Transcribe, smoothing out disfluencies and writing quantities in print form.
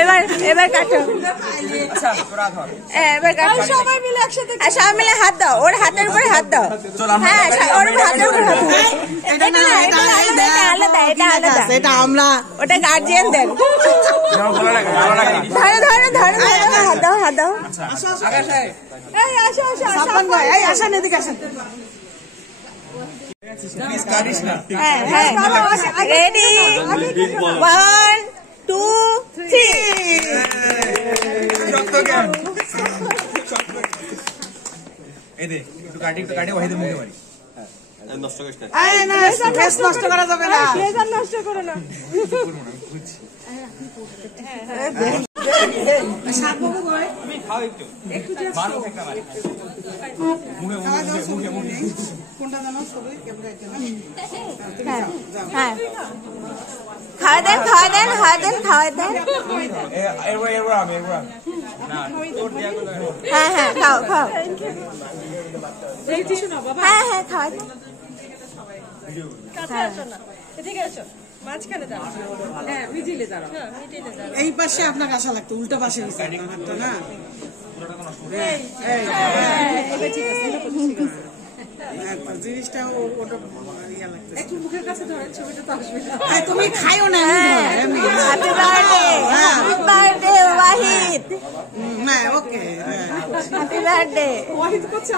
এবার এবার কাটো। এবার কাটো, সবাই মিলে একসাথে, সবাই মিলে হাত দাও, ওর হাতের উপরে হাত দাও। হ্যাঁ, ওর হাতের উপরে হাত দাও। এটা আলাদা, এটা আলাদা, এটা আমরা, ওটা গার্জিয়ানদের। ধরো ধরো ধরো, হাত দাও, হাত দাও। এই আসো আসো, এই আসেন, এদিকে আসেন। হ্যাঁ হ্যাঁ, রেডি, 1 2 3। নষ্ট করা যাবে না, নষ্ট করো না। খাওয়া দেন, খাওয়া দেন, খাওয়া দেন, খাওয়া দেন। হ্যাঁ হ্যাঁ, খাও খাও। হ্যাঁ হ্যাঁ, খাওয়া দেন। এই পাশে আপনার আসা লাগতো, উল্টা পাশে না। জিনিসটা একটু মুখের কাছে ধরার ছবিটা তো আসবে না, তুমি খাইও না। Happy birthday, happy birthday Wahid. হ্যাঁ ওকে, হ্যাপি বার্থডে। ওয়াহিদ করছে।